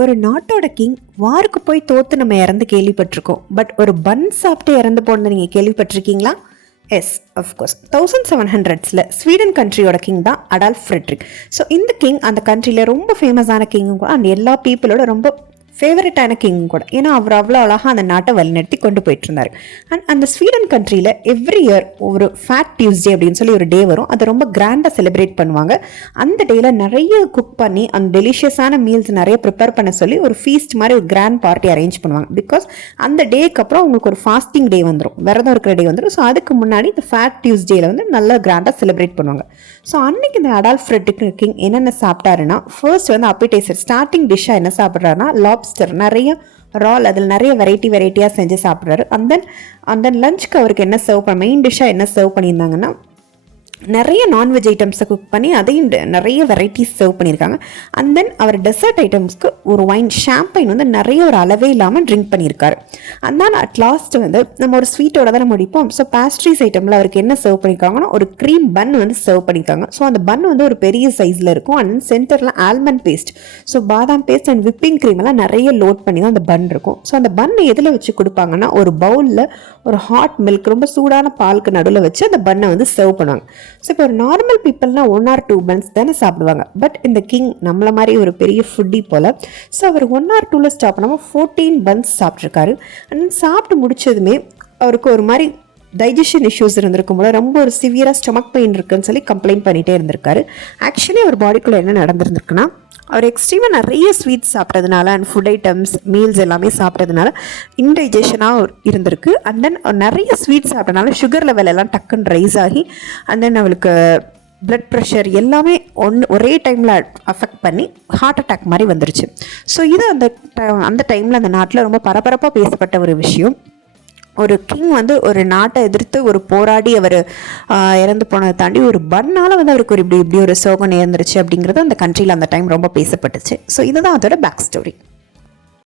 ஒரு நாட்டோட கிங் வாருக்கு போய் தோத்து நம்ம இறந்து கேள்விப்பட்டிருக்கோம். பட் ஒரு பன் சாப்பிட்டு இறந்து போனது நீங்கள் கேள்விப்பட்டிருக்கீங்களா? எஸ், அஃப்கோர்ஸ் 1700s ஸ்வீடன் கண்ட்ரியோட கிங் தான் அடால்ஃப் ஃப்ரெட்ரிக். ஸோ இந்த கிங் அந்த கண்ட்ரியில் ரொம்ப ஃபேமஸான கிங்கும் கூட, அண்ட் எல்லா பீப்புளோட ரொம்ப ஃபேவரட்டான கிங் கூட. ஏன்னா அவர் அவ்வளோ அழகாக அந்த நாட்டை வழிநடத்தி கொண்டு போயிட்டு இருந்தார். அண்ட் அந்த ஸ்வீடன் கண்ட்ரியில் எவ்ரி இயர் ஒரு ஃபேட் டியூஸ்டே அப்படின்னு சொல்லி ஒரு டே வரும். அதை ரொம்ப கிராண்டாக செலிப்ரேட் பண்ணுவாங்க. அந்த டேயில் நிறைய குக் பண்ணி அந்த டெலிஷியஸான மீல்ஸ் நிறைய ப்ரிப்பேர் பண்ண சொல்லி ஒரு ஃபீஸ்ட் மாதிரி ஒரு கிராண்ட் பார்ட்டி அரேஞ்ச் பண்ணுவாங்க. பிகாஸ் அந்த டேக்கு அப்புறம் உங்களுக்கு ஒரு ஃபாஸ்டிங் டே வந்துடும், விரதம் இருக்கிற டே வந்துடும். ஸோ அதுக்கு முன்னாடி இந்த ஃபேட் டியூஸ்டேயில் வந்து நல்லா கிராண்டாக செலிப்ரேட் பண்ணுவாங்க. ஸோ அன்னைக்கு இந்த அடால்ஃப் ஃப்ரெட்ரிக் கிங் என்னென்ன சாப்பிட்டாருன்னா, ஃபர்ஸ்ட் வந்து அப்பைடைசர் ஸ்டார்டிங் டிஷ்ஷாக என்ன சாப்பிட்றாருன்னா லாப்ஸ்டர், நிறைய ரால், அதில் நிறைய வெரைட்டியாக செஞ்சு சாப்பிட்றாரு. அந்த லஞ்சுக்கு அவருக்கு என்ன சர்வ் பண்ண, மெயின் டிஷ்ஷாக என்ன சர்வ் பண்ணியிருந்தாங்கன்னா, நிறைய நான்வெஜ் ஐட்டம்ஸை குக் பண்ணி அதையும் நிறைய வெரைட்டிஸ் சர்வ் பண்ணியிருக்காங்க. அண்ட் தென் அவர் டெசர்ட் ஐட்டம்ஸ்க்கு ஒரு வைன் ஷாம்பைன் வந்து நிறைய ஒரு அளவே இல்லாமல் ட்ரிங்க் பண்ணியிருக்காரு. அதனால் அட் லாஸ்ட் வந்து நம்ம ஒரு ஸ்வீட்டோட தான் முடிப்போம். ஸோ பேஸ்ட்ரீஸ் ஐட்டமில் அவருக்கு என்ன சர்வ் பண்ணியிருக்காங்கன்னா, ஒரு க்ரீம் பன் வந்து சர்வ் பண்ணியிருக்காங்க. ஸோ அந்த பன் வந்து ஒரு பெரிய சைஸில் இருக்கும். அண்ட் சென்டரில் ஆல்மண்ட் பேஸ்ட், ஸோ பாதாம் பேஸ்ட் அண்ட் விப்பிங் க்ரீம் எல்லாம் நிறைய லோட் பண்ணி தான் அந்த பன் இருக்கும். ஸோ அந்த பன்னை எதில் வச்சு கொடுப்பாங்கன்னா, ஒரு பவுலில் ஒரு ஹாட் மில்க், ரொம்ப சூடான பாலுக்கு நடுவில் வச்சு அந்த பன்னை வந்து சர்வ் பண்ணுவாங்க. ஸோ இப்போ ஒரு நார்மல் பீப்புள்னா 1 or 2 பன்ஸ் தானே சாப்பிடுவாங்க. பட் இந்த கிங் நம்மள மாதிரி ஒரு பெரிய ஃபுட்டி போல். ஸோ அவர் 1 or 2 ஸ்டாப் பண்ணாமல் 14 பன்ஸ் சாப்பிட்ருக்காரு. அண்ட் சாப்பிட்டு முடிச்சதுமே அவருக்கு ஒரு மாதிரி டைஜஷன் இஷ்யூஸ் இருந்திருக்கும் போல, ரொம்ப ஒரு சிவியராக ஸ்டொமக் பெயின் இருக்குன்னு சொல்லி கம்ப்ளைண்ட் பண்ணிகிட்டே இருந்திருக்காரு. ஆக்சுவலி அவர் பாடிக்குள்ளே என்ன நடந்திருந்திருக்குன்னா, அவர் எக்ஸ்ட்ரீமாக நிறைய ஸ்வீட்ஸ் சாப்பிட்டதுனால அண்ட் ஃபுட் ஐட்டம்ஸ் மீல்ஸ் எல்லாமே சாப்பிட்டதுனால இன்டைஜஷனாக இருந்திருக்கு. அண்ட் தென் நிறைய ஸ்வீட்ஸ் சாப்பிட்டதுனால சுகர் லெவல் எல்லாம் டக்குன்னு ரைஸ் ஆகி, அண்ட் தென் அவளுக்கு பிளட் ப்ரெஷர் எல்லாமே ஒரே டைமில் அஃபெக்ட் பண்ணி ஹார்ட் அட்டாக் மாதிரி வந்துருச்சு. ஸோ இது அந்த டைமில் அந்த நாட்டில் ரொம்ப பரபரப்பாக பேசப்பட்ட ஒரு விஷயம். ஒரு கிங் வந்து ஒரு நாட்டை எதிர்த்து ஒரு போராடி அவர் இறந்து போனதை தாண்டி ஒரு பன்னால் வந்து அவருக்கு ஒரு இப்படி ஒரு சோகம் நேர்ந்துருச்சு அப்படிங்கிறது அந்த கண்ட்ரியில் அந்த டைம் ரொம்ப பேசப்பட்டுச்சு. ஸோ இதுதான் அதோட பேக் ஸ்டோரி.